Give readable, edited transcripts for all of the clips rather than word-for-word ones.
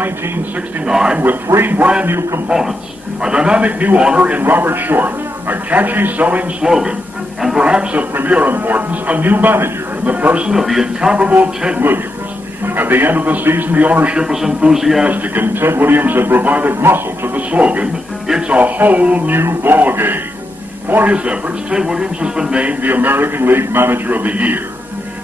1969 with 3 brand new components, a dynamic new owner in Robert Short, a catchy selling slogan, and perhaps of premier importance, a new manager in the person of the incomparable Ted Williams. At the end of the season, the ownership was enthusiastic, and Ted Williams had provided muscle to the slogan, "It's a whole new ball game." For his efforts, Ted Williams has been named the American League Manager of the Year.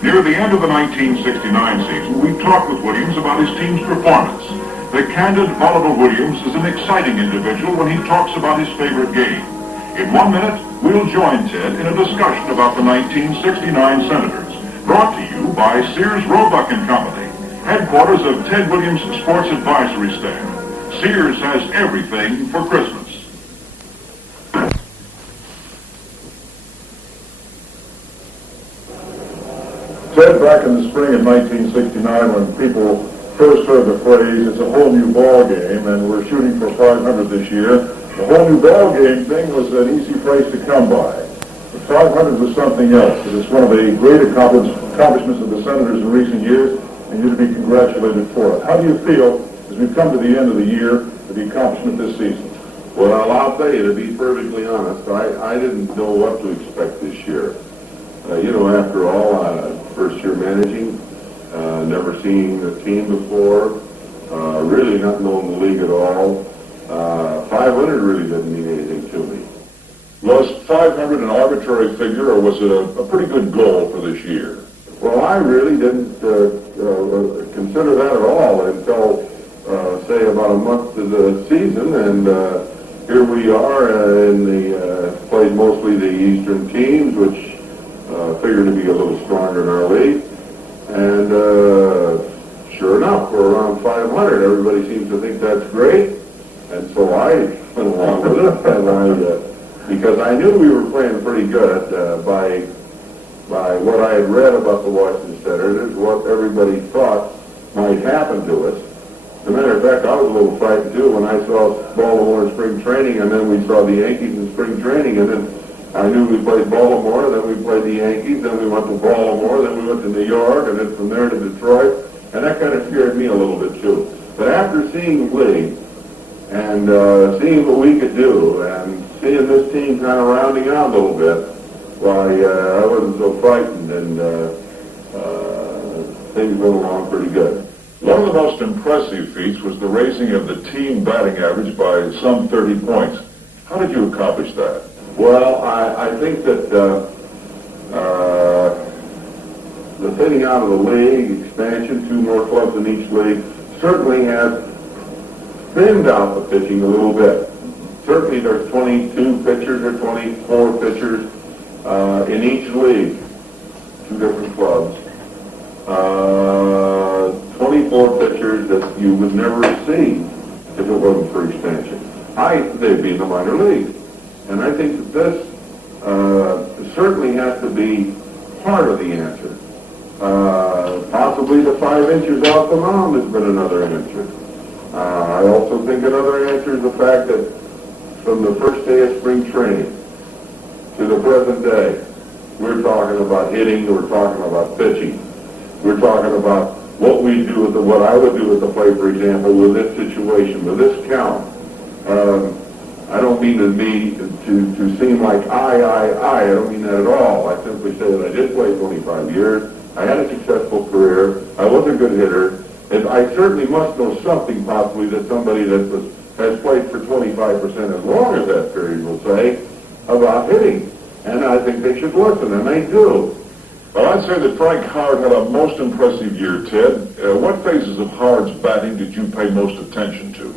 Near the end of the 1969 season, we talked with Williams about his team's performance. The candid, volatile Williams is an exciting individual when he talks about his favorite game. In 1 minute, we'll join Ted in a discussion about the 1969 Senators, brought to you by Sears, Roebuck & Company, headquarters of Ted Williams' Sports Advisory Staff. Sears has everything for Christmas. Ted, back in the spring of 1969, when people first heard the phrase, "It's a whole new ball game," and we're shooting for 500 this year, the whole new ball game thing was an easy phrase to come by. But 500 was something else. It is one of the great accomplishments of the Senators in recent years, and you're to be congratulated for it. How do you feel as we come to the end of the year for the accomplishment this season? Well, I'll tell you, to be perfectly honest, I didn't know what to expect this year. After all, first year managing, never seen a team before, really not knowing the league at all. 500 really didn't mean anything to me. Was 500 an arbitrary figure, or was it a pretty good goal for this year? Well, I really didn't consider that at all until, say, about a month to the season, and here we are played mostly the Eastern teams, which figured to be a little stronger in our league. And sure enough, we're around 500. Everybody seems to think that's great. And so I went along with it. And because I knew we were playing pretty good by what I had read about the Washington Senators, what everybody thought might happen to us. As a matter of fact, I was a little frightened too when I saw Baltimore in spring training, and then we saw the Yankees in spring training, and then I knew we played Baltimore, then we played the Yankees, then we went to Baltimore, then we went to New York, and then from there to Detroit, and that kind of scared me a little bit too. But after seeing the league, and seeing what we could do, and seeing this team kind of rounding out a little bit, why, I wasn't so frightened, and things went along pretty good. One of the most impressive feats was the raising of the team batting average by some 30 points. How did you accomplish that? Well, I think that the thinning out of the league, expansion, 2 more clubs in each league, certainly has thinned out the pitching a little bit. Certainly there's 22 pitchers or 24 pitchers in each league, 2 different clubs. 24 pitchers that you would never see if it wasn't for expansion. They'd be in the minor league. And I think that this certainly has to be part of the answer. Possibly the 5 inches off the mound has been another answer. I also think another answer is the fact that from the first day of spring training to the present day, we're talking about hitting, we're talking about pitching, we're talking about what we do what I would do at the plate, for example, with this situation, with this count. I don't mean to seem like I don't mean that at all. I simply say that I did play 25 years. I had a successful career. I was a good hitter. And I certainly must know something possibly that somebody that has played for 25% as long as that period will say about hitting. And I think they should listen, and they do. Well, I'd say that Frank Howard had a most impressive year, Ted. What phases of Howard's batting did you pay most attention to?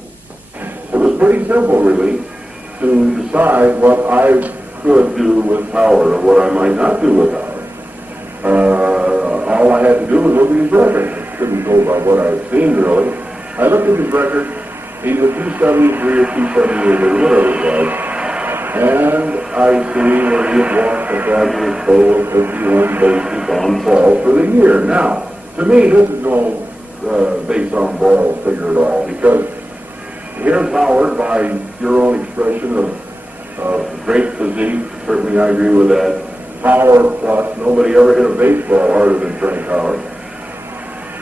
It was pretty simple, really, to decide what I could do with Howard or what I might not do with Howard. All I had to do was look at his record. I couldn't go by what I had seen, really. I looked at his record. He was 273 or 278 or whatever it was. And I see where he had walked a fabulous total of 51 bases on balls for the year. Now, to me, this is no base on balls figure at all, because here's Howard, by your own expression of great physique. Certainly I agree with that. Power plus. Nobody ever hit a baseball harder than Frank Howard.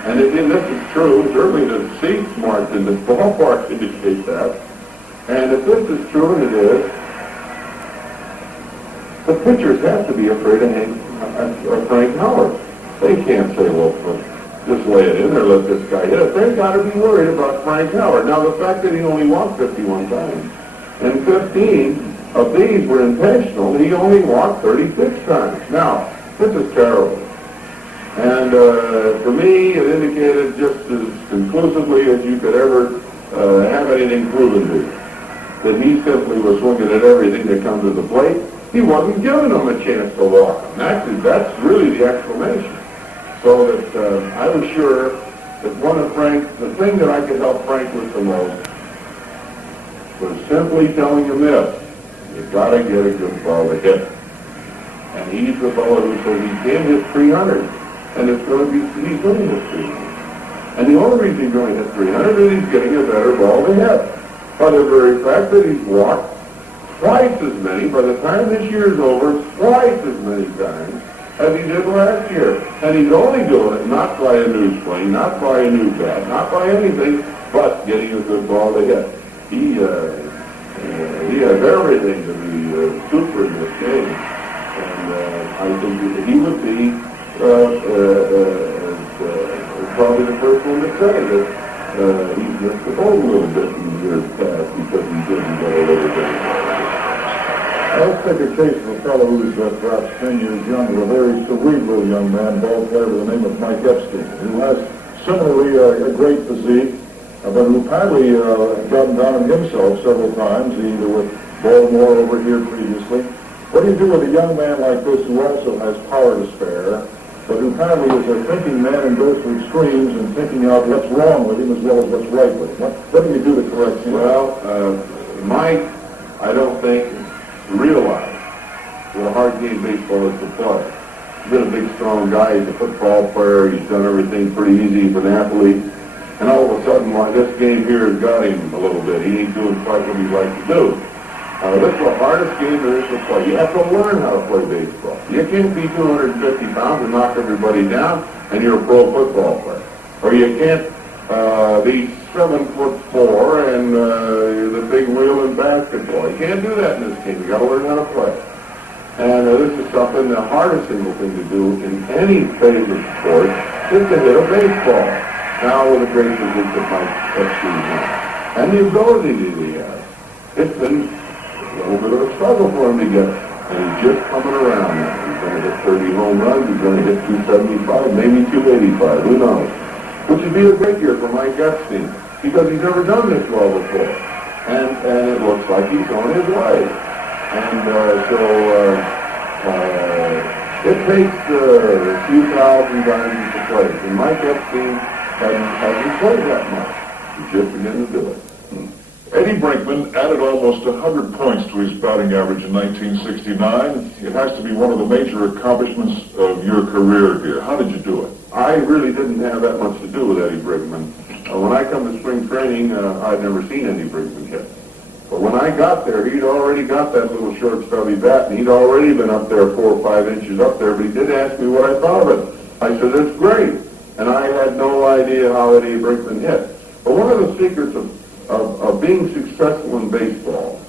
And this is true, certainly the seats marked in the ballpark indicate that. And if this is true, and it is, the pitchers have to be afraid of Frank Howard. They can't say, well, just lay it in there, let this guy hit it. They've got to be worried about Frank Howard. Now, the fact that he only walked 51 times, and 15 of these were intentional, he only walked 36 times. Now, this is terrible. And for me, it indicated just as conclusively as you could ever have anything proven to you, that he simply was swinging at everything that comes to the plate. He wasn't giving them a chance to walk. And actually, that's really the explanation. So that I was sure that one of Frank's, the thing that I could help Frank with the most was simply telling him this: you've got to get a good ball to hit. And he's the fellow who says he can hit 300, and it's going to be, he's going to hit 300. And the only reason he's going to hit 300 is he's getting a better ball to hit. By the very fact that he's walked twice as many, by the time this year is over, twice as many times as he did last year. And he's only doing it not by a new swing, not by a new bat, not by anything, but getting a good ball to hit. He has everything to be super in this game. And I think that he would be probably the first one to say that he's missed the boat a little bit in years past because he didn't get a little bit. Let's take a case of a fellow who's perhaps 10 years younger, a very cerebral young man, ball player by the name of Mike Epstein, who has similarly a great physique, but who apparently gotten down on himself several times, either with Baltimore over here previously. What do you do with a young man like this who also has power to spare, but who apparently is a thinking man and goes to extremes and thinking out what's wrong with him as well as what's right with him? What do you do to correct him? Well, Mike, I don't think, realized what a hard game baseball is to play. He's been a big, strong guy. He's a football player. He's done everything pretty easy. He's an athlete. And all of a sudden, why this game here has got him a little bit. He ain't doing quite what he'd like to do. This is the hardest game there is to play. You have to learn how to play baseball. You can't be 250 pounds and knock everybody down, and you're a pro football player. Or you can't be 7'4" and the big wheel in basketball. You can't do that in this game. You got to learn how to play. And this is something, the hardest single thing to do in any phase of sport is to hit a baseball. Now with a great physique that Mike Epstein has, and the ability that he has, it's been a little bit of a struggle for him to get it. And he's just coming around now. He's going to hit 30 home runs. He's going to hit 275, maybe 285. Who knows? Which would be a great year for Mike Epstein, because he's never done this well before. And it looks like he's on his way. And it takes a few thousand dimes to play. And Mike Epstein hasn't played that much. He's just beginning to do it. Eddie Brinkman added almost 100 points to his batting average in 1969. It has to be one of the major accomplishments of your career here. How did you do it? I really didn't have that much to do with Eddie Brinkman. When I come to spring training, I'd never seen Eddie Brinkman hit. But when I got there, he'd already got that little short, stubby bat, and he'd already been up there 4 or 5 inches up there, but he did ask me what I thought of it. I said, it's great. And I had no idea how Eddie Brinkman hit. But one of the secrets of being successful in baseball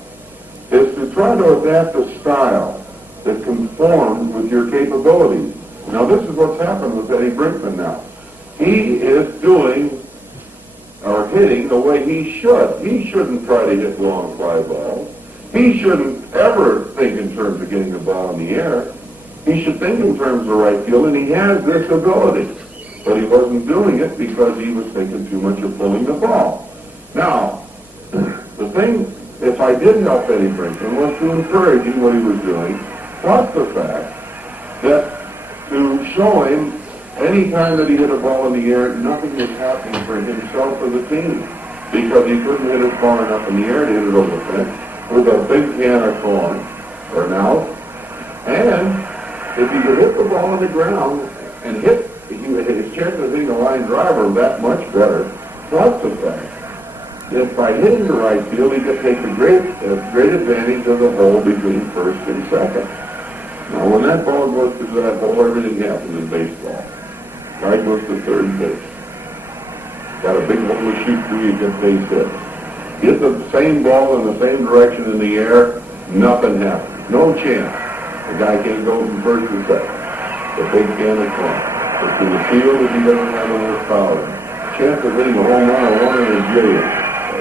is to try to adapt a style that conforms with your capabilities. Now, this is what's happened with Eddie Brinkman now. He is doing or hitting the way he should. He shouldn't try to hit long fly balls. He shouldn't ever think in terms of getting the ball in the air. He should think in terms of the right field, and he has this ability. But he wasn't doing it because he was thinking too much of pulling the ball. Now, the thing, if I did help Eddie Brinkman, was to encourage him what he was doing, plus the fact that to show him any time that he hit a ball in the air, nothing was happening for himself or the team, because he couldn't hit it far enough in the air to hit it over the fence with a big can of corn or an out. And if he could hit the ball on the ground and hit, his chances of hitting a line driver that much better, plus the fact that by hitting the right field, he could take a great advantage of the hole between first and second. Now, when that ball goes through that hole, everything happens in baseball. Guy goes to third base. got a big hole to shoot through, you get base hit. Get the same ball in the same direction in the air, nothing happens. No chance. The guy can't go from first to second. The big can is gone. It's in the field if he doesn't have enough power. Chance of hitting a home run or one in a jillion.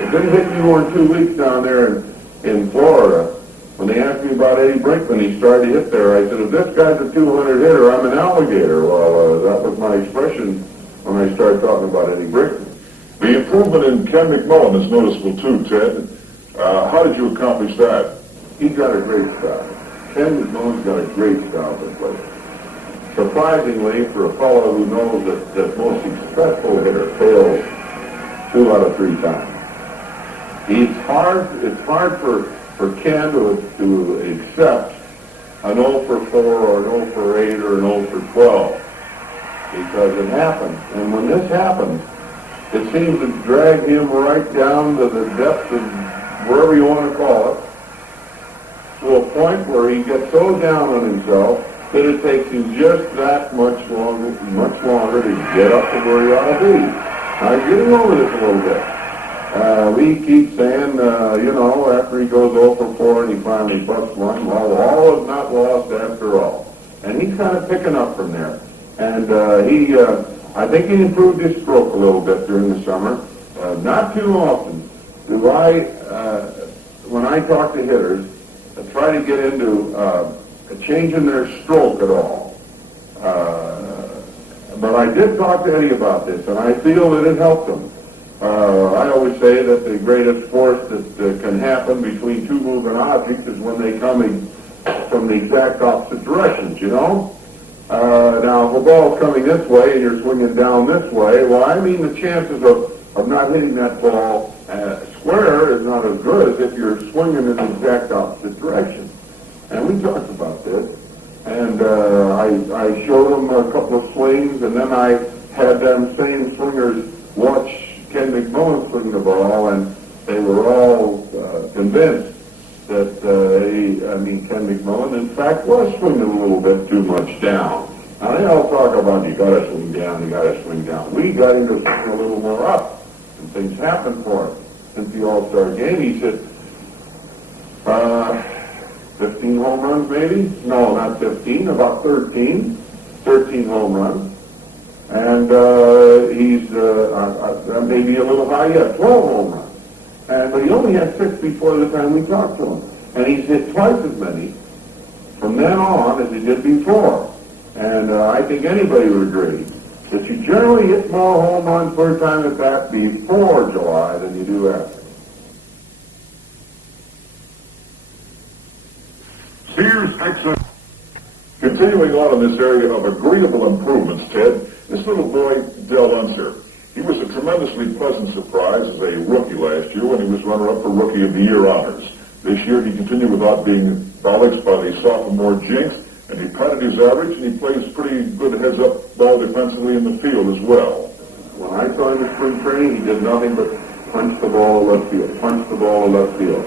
It didn't hit me more than 2 weeks down there in Florida. When they asked me about Eddie Brinkman, he started to hit there. I said, if this guy's a 200 hitter, I'm an alligator. Well, that was my expression when I started talking about Eddie Brinkman. The improvement in Ken McMullen is noticeable too, Ted. How did you accomplish that? He's got a great style. Ken McMullen's got a great style to play. Surprisingly, for a fellow who knows that the most successful hitter fails 2 out of 3 times. It's hard for Ken to accept an 0 for 4 or an 0 for 8 or an 0 for 12 because it happens. And when this happens, it seems to drag him right down to the depths of wherever you want to call it, to a point where he gets so down on himself that it takes him just that much longer to get up to where he ought to be. Now, he's getting over this a little bit. We keep saying, after he goes 0 for 4 and he finally busts one, well, all is not lost after all. And he's kind of picking up from there. And I think he improved his stroke a little bit during the summer. Not too often do I, when I talk to hitters, try to get into changing their stroke at all. But I did talk to Eddie about this, and I feel that it helped him. I always say that the greatest force that can happen between 2 moving objects is when they come from the exact opposite directions, you know? Now, if a ball's coming this way and you're swinging down this way, well, I mean the chances of not hitting that ball square is not as good as if you're swinging in the exact opposite direction. And we talked about this, and I showed them a couple of swings, and then I had them same swingers watch Ken McMullen swing the ball, and they were all convinced that Ken McMullen, in fact, was swinging a little bit too much down. Now, they all talk about, you gotta swing down, you gotta swing down. We got him to swing a little more up, and things happened for him. Since the All-Star game, he's hit 15 home runs, maybe? No, not 15, about 13 home runs. And he's maybe a little high yet, 12 home runs. But he only had 6 before the time we talked to him. And he's hit twice as many from then on as he did before. And I think anybody would agree that you generally hit more home runs first time at bat before July than you do after. Sears excellent. Continuing on in this area of agreeable improvements, Ted, this little boy, Del Unser, he was a tremendously pleasant surprise as a rookie last year when he was runner-up for Rookie of the Year honors. This year he continued without being bollocked by the sophomore jinx, and he padded his average, and he plays pretty good heads-up ball defensively in the field as well. When I saw him in spring training, he did nothing but punch the ball to left field, punch the ball to left field.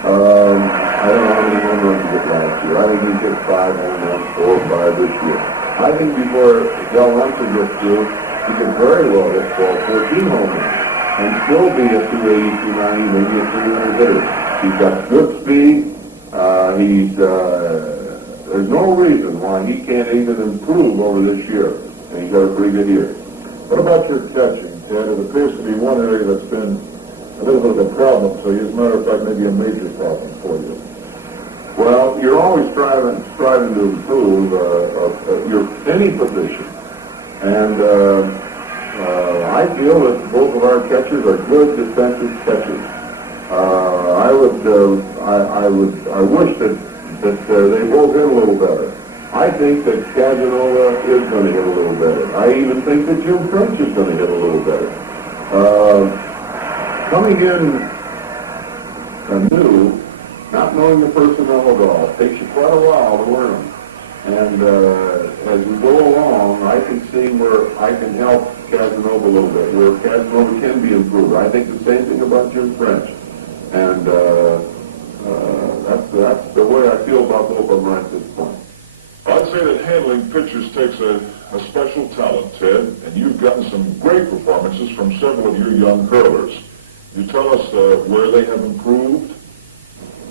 I don't know how many home runs he did last year. I think he hit 5 home runs, 4 or 5 this year. I think before Del Unser gets through, he could very well hit 14 home runs and still be a 280, 290, maybe a 300 hitter. He's got good speed. There's no reason why he can't even improve over this year. And he's got a pretty good year. What about your catching, Ted? It appears to be one area that's been a little bit of a problem for you. As a matter of fact, maybe a major problem for you. Well, you're always striving to improve any position. And I feel that both of our catchers are good defensive catchers. I wish that they both hit a little better. I think that Casanova is going to hit a little better. I even think that Jim French is going to hit a little better. Coming in anew, not knowing the personnel at all, takes you quite a while to learn them. And as we go along, I can see where I can help Casanova a little bit, where Casanova can be improved. I think the same thing about Jim French. And that's the way I feel about both of them right at this point. I'd gotta say that handling pitchers takes a special talent, Ted, and you've gotten some great performances from several of your young hurlers. You tell us where they have improved?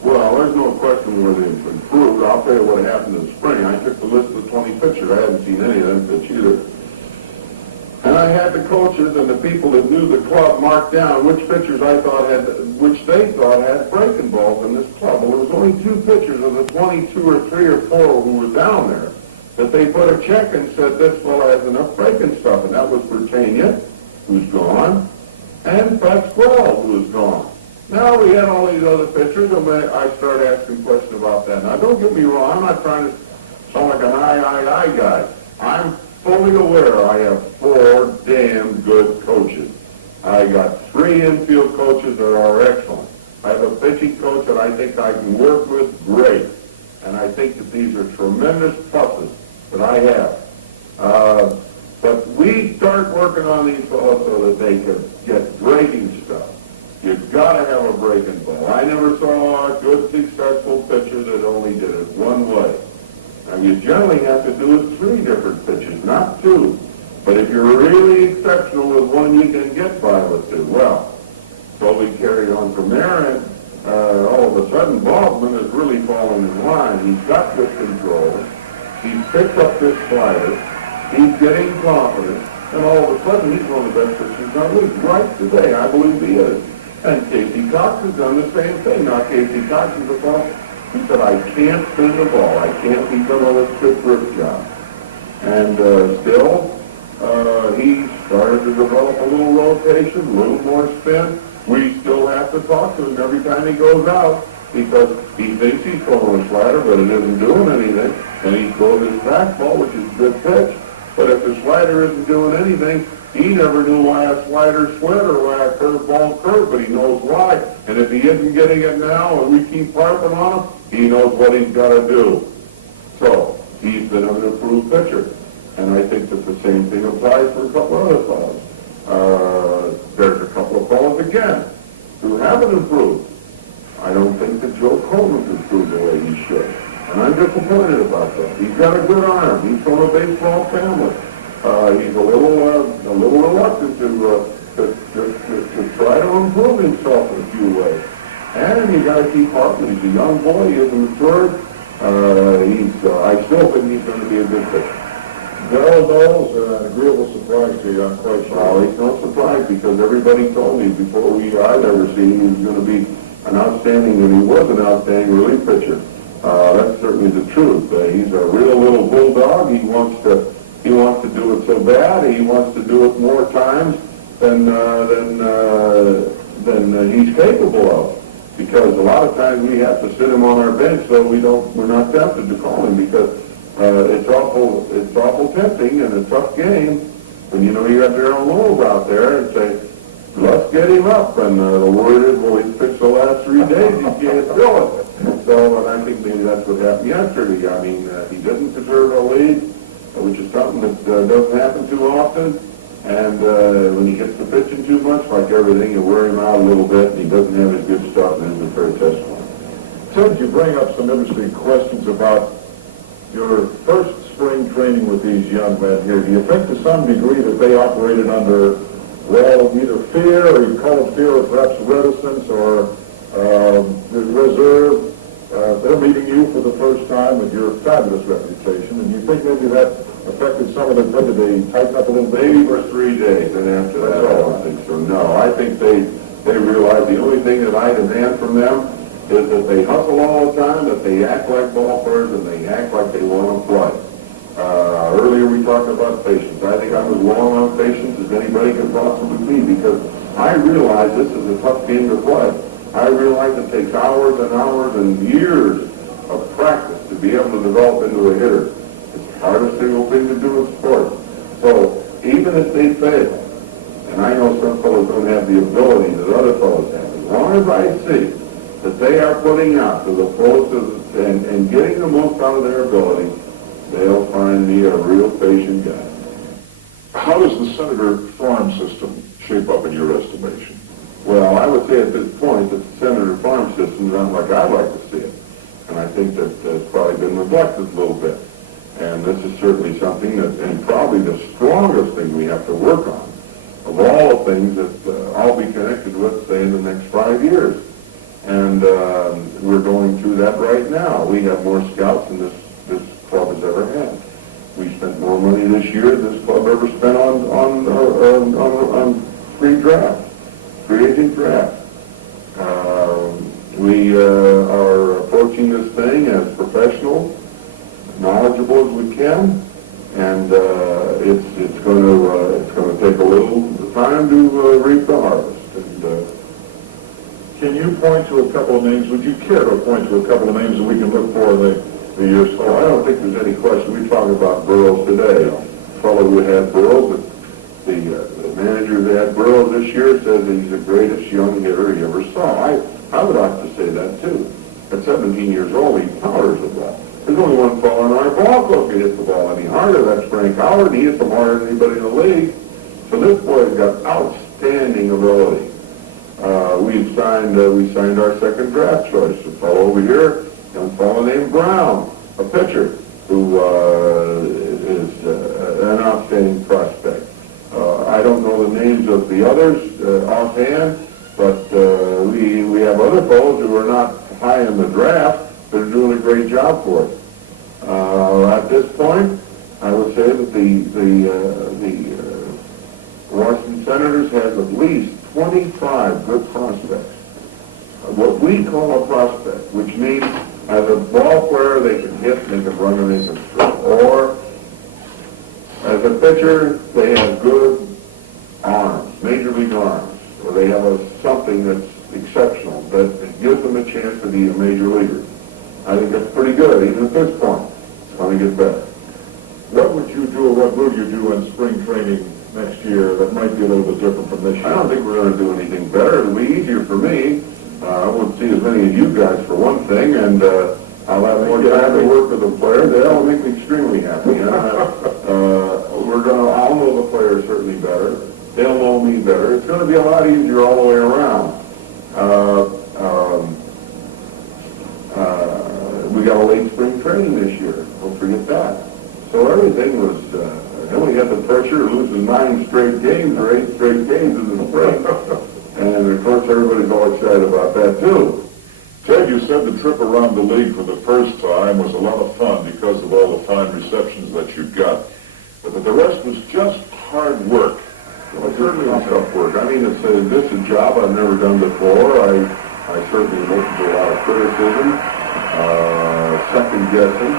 Well, there's no question where they've improved. I'll tell you what happened in the spring. I took the list of the 20 pitchers. I hadn't seen any of them pitch either. And I had the coaches and the people that knew the club mark down which pitchers I thought which they thought had breaking balls in this club. Well, there was only 2 pitchers of the 22 or 3 or 4 who were down there that they put a check and said this fellow has enough breaking stuff, and that was Bertania, who's gone, and Pat Squall, who is gone. Now we had all these other pitchers, and I started asking questions about that. Now, don't get me wrong, I'm not trying to sound like an I guy. I'm fully aware I have 4 damn good coaches. I got 3 infield coaches that are excellent. I have a pitching coach that I think I can work with great. And I think that these are tremendous pluses that I have. But we start working on these fellows so that they can get breaking stuff. You've got to have a breaking ball. I never saw a good, successful pitcher that only did it one way. Now, you generally have to do it 3 different pitches, not 2. But if you're really exceptional with one, you can get by with 2. Well, so we carried on from there, and all of a sudden, Baldwin has really fallen in line. He's got good control. He's picked up this slider. He's getting confident. And all of a sudden, he's one of the best pitchers in the league. Right today, I believe he is. And Casey Cox has done the same thing. Now, Casey Cox is the ball. He said, I can't spin the ball. I can't become a good grip job. And still, he started to develop a little rotation, a little more spin. We still have to talk to him every time he goes out because he thinks he's throwing a slider, but it isn't doing anything. And he's throwing his fastball, which is a good pitch. But if the slider isn't doing anything, he never knew why a slider slid or why a curveball curved, but he knows why. And if he isn't getting it now and we keep harping on him, he knows what he's got to do. So, he's been an improved pitcher. And I think that the same thing applies for a couple other fellows. There's a couple of fellows, again, who haven't improved. I don't think that Joe Coleman's improved the way he should. And I'm disappointed about that. He's got a good arm. He's from a baseball family. He's a little reluctant to try to improve himself in a few ways. And you got to keep harping. He's a young boy. He isn't matured. I still think he's going to be a good pitcher. Darrell Knowles, an agreeable surprise to you, I'm quite sure. Well, it's no surprise because everybody told me before I'd ever seen he was going to be an outstanding, and he was an outstanding relief pitcher. That's certainly the truth. He's a real little bulldog. He wants to do it so bad. He wants to do it more times than he's capable of. Because a lot of times we have to sit him on our bench, so we're not tempted to call him because it's awful tempting and a tough game when you know you got Darrell Knowles out there and say, let's get him up. And the word is, well, he's pitched the last 3 days, he can't do it. So, and I think maybe that's what happened yesterday. I mean, he didn't deserve a lead, which is something that doesn't happen too often. And when he gets to pitching too much, like everything, you wear him out a little bit, and he doesn't have his good stuff in his fair testimony. Ted, you bring up some interesting questions about your first spring training with these young men here. Do you think to some degree that they operated under, well, either fear, or you call it fear, or perhaps reticence, or reserve? They're meeting you for the first time with your fabulous reputation, and you think maybe that affected some of their play? Did they tighten up a little bit? Maybe for 3 days, and after that, I don't think so. No, I think they realize the only thing that I demand from them is that they hustle all the time, that they act like ball players, and they act like they want to play. Earlier we talked about patience. I think I'm as long on patience as anybody can possibly be because I realize this is a tough game to play. I realize it takes hours and hours and years of practice to be able to develop into a hitter. It's the hardest single thing to do in sports. So even if they fail, and I know some fellows don't have the ability that other fellows have, as long as I see that they are putting out to the fullest and getting the most out of their ability, they'll find me a real patient guy. How does the Senator farm system shape up in your estimation? Well, I would say at this point that the Senator farm system is not like I'd like to see it. And I think that it's probably been neglected a little bit. And this is certainly something that, and probably the strongest thing we have to work on, of all the things that I'll be connected with, say, in the next 5 years. And we're going through that right now. We have more scouts than this club has ever had. We spent more money this year than this club ever spent on free draft, free agent draft. We are approaching this thing as professional, knowledgeable as we can, and it's going to take a little time to reap the harvest. And can you point to a couple of names? Would you care to point to a couple of names that we can look for in the years? Oh, I don't think there's any question. We talked about Burroughs today. The fellow who had Burroughs, the manager that had Burroughs this year says that he's the greatest young hitter he ever saw. I would like to say that too. At 17 years old, he powers the ball. There's only one fellow in our ball club who hit the ball any harder. That's Frank Howard. He hits them harder than anybody in the league. So this boy's got outstanding ability. We signed our second draft choice. A fellow over here, a young fellow named Brown, a pitcher who is an outstanding prospect. I don't know the names of the others offhand, but we have other fellows who are not high in the draft that are doing a great job for us. At this point, I would say that the Washington Senators has at least 25 good prospects. What we call a prospect, which means as a ball player they can hit, they can run, and they can throw. Or as a pitcher, they have good arms, major league arms, or they have something that's exceptional that gives them a chance to be a major leaguer. I think that's pretty good, even at this point. It's going to get better. What would you do, or what will you do in spring training next year that might be a little bit different from this year? I don't think we're going to do anything better. It'll be easier for me. I won't see as many of you guys for one thing, and I'll have more time to work with the players. That'll make me extremely happy. I'll know the players certainly better. They'll know me better. It's going to be a lot easier all the way around. We got a late spring training this year. Don't forget that. So everything was, then we had the pressure of losing 9 straight games or 8 straight games in the spring. And of course everybody's all excited about that too. Ted, you said the trip around the league for the first time was a lot of fun because of all the fine receptions that you got. But that the rest was just hard work. Well, it certainly was tough work. I mean, this is a job I've never done before. I certainly am open to a lot of criticism, second guessing,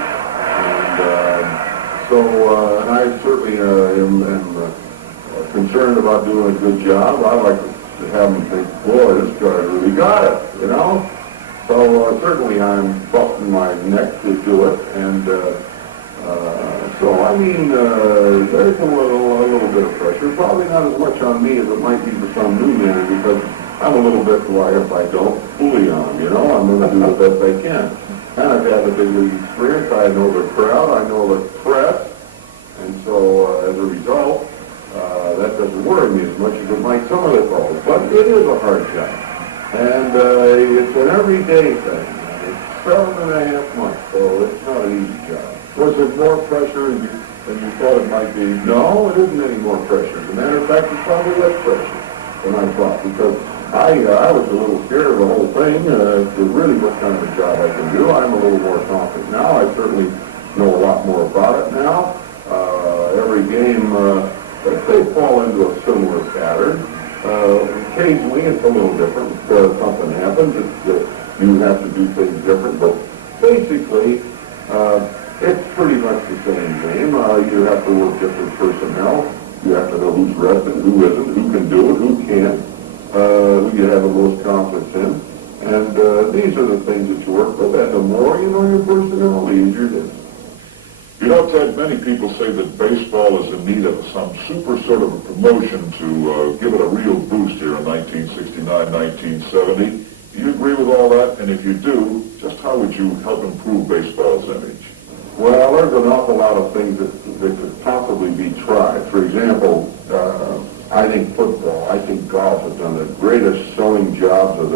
and I certainly am concerned about doing a good job. I like to have them think, boy, this guy really got it, you know? So certainly I'm busting my neck to do it, and so I mean, there's a little bit of pressure. Probably not as much on me as it might be for some new manager, because I'm a little bit why if I don't bully on them, you know? I'm going to do the best I can. And I've had the big league experience. I know the crowd. I know the press. And so as a result, that doesn't worry me as much as it might some other folks. But it is a hard job. And it's an everyday thing. It's 7.5 months, so it's not an easy job. Was it more pressure than you thought it might be? No, it isn't any more pressure. As a matter of fact, it's probably less pressure than I thought, because I was a little scared of the whole thing, to really what kind of a job I can do. I'm a little more confident now. I certainly know a lot more about it now. Every game, they fall into a similar pattern. Occasionally it's a little different. Something happens. You have to do things different, but basically, it's pretty much the same game. You have to work different personnel. You have to know who's resting, who isn't, who can do it, who can't, who you have the most confidence in. And these are the things that you work with. And the more you know your personnel, the easier it is. You know, Ted, many people say that baseball is in need of some super sort of a promotion to give it a real boost here in 1969, 1970. Do you agree with all that? And if you do, just how would you help improve baseball's image? Well, there's an awful lot of things that could possibly be tried. For example, I think football, I think golf have done the greatest selling jobs on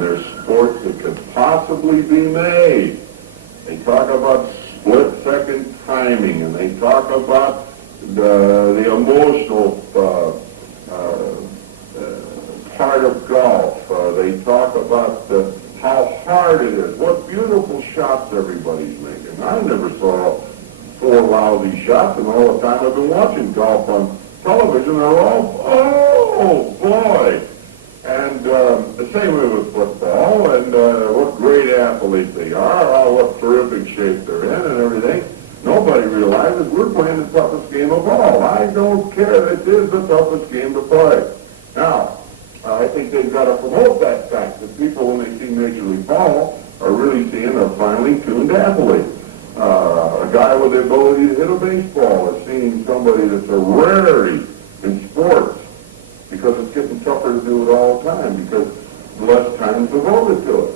their sport that could possibly be made. They talk about split-second timing, and they talk about the emotional part of golf. They talk about how hard it is, what beautiful shots everybody's making. I never saw 4 lousy shots, and all the time I've been watching golf on television, they're all, oh boy! And the same way with football, and what great athletes they are, what terrific shape they're in and everything. Nobody realizes we're playing the toughest game of all. I don't care, it is the toughest game to play. Now, I think they've got to promote that fact that people, when they see Major League Ball, are really seeing a finely tuned athlete. A guy with the ability to hit a baseball is seeing somebody that's a rarity in sports, because it's getting tougher to do it all the time, because less time is devoted to it.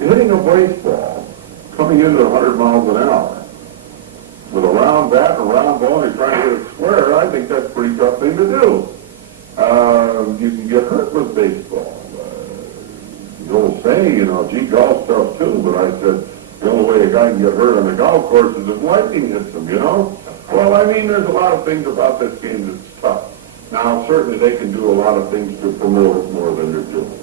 Hitting a baseball, coming into 100 miles an hour, with a round bat and a round ball, and you're trying to hit it square, I think that's a pretty tough thing to do. You can get hurt with baseball. The old saying, gee, golf's tough too, but I said, the only way a guy can get hurt on the golf course is if lightning hits him, Well, I mean, there's a lot of things about this game that's tough. Now, certainly they can do a lot of things to promote it more than they're doing.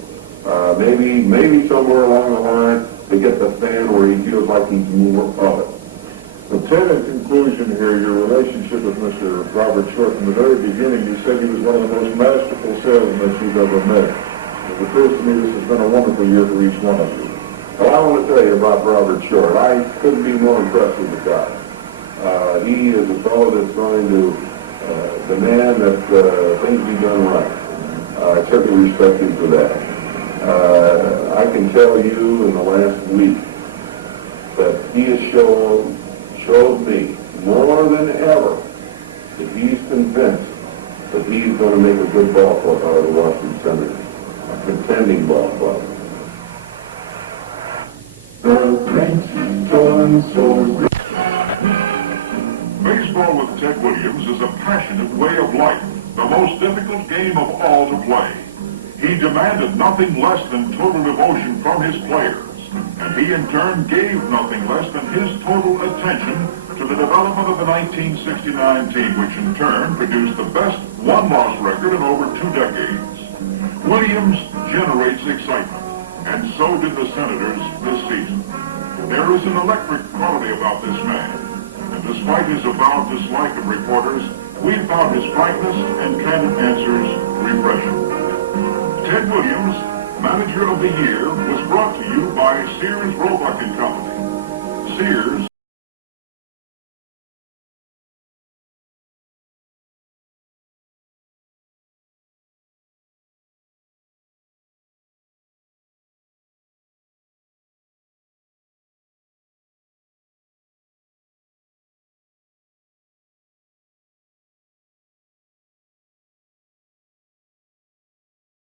Maybe somewhere along the line, they get the fan where he feels like he's more of it. So, Ted, in conclusion here, your relationship with Mr. Robert Short from the very beginning, you said he was one of the most masterful salesmen that you've ever met. It appears to me this has been a wonderful year for each one of you. Well, I want to tell you about Robert Short. I couldn't be more impressed with the guy. He is a fellow that's going to demand that things be done right. I certainly respect him for that. I can tell you in the last week that he has showed me more than ever that he's convinced that he's going to make a good ball club out of the Washington Senators, a contending ball club. Baseball with Ted Williams is a passionate way of life, the most difficult game of all to play. He demanded nothing less than total devotion from his players, and he in turn gave nothing less than his total attention to the development of the 1969 team, which in turn produced the best one-loss record in over 2 decades. Williams generates excitement, and so did the Senators this season. There is an electric quality about this man, and despite his avowed dislike of reporters, we found his frankness and candid answers refreshing. Ted Williams, Manager of the Year, was brought to you by Sears, Roebuck & Company. Sears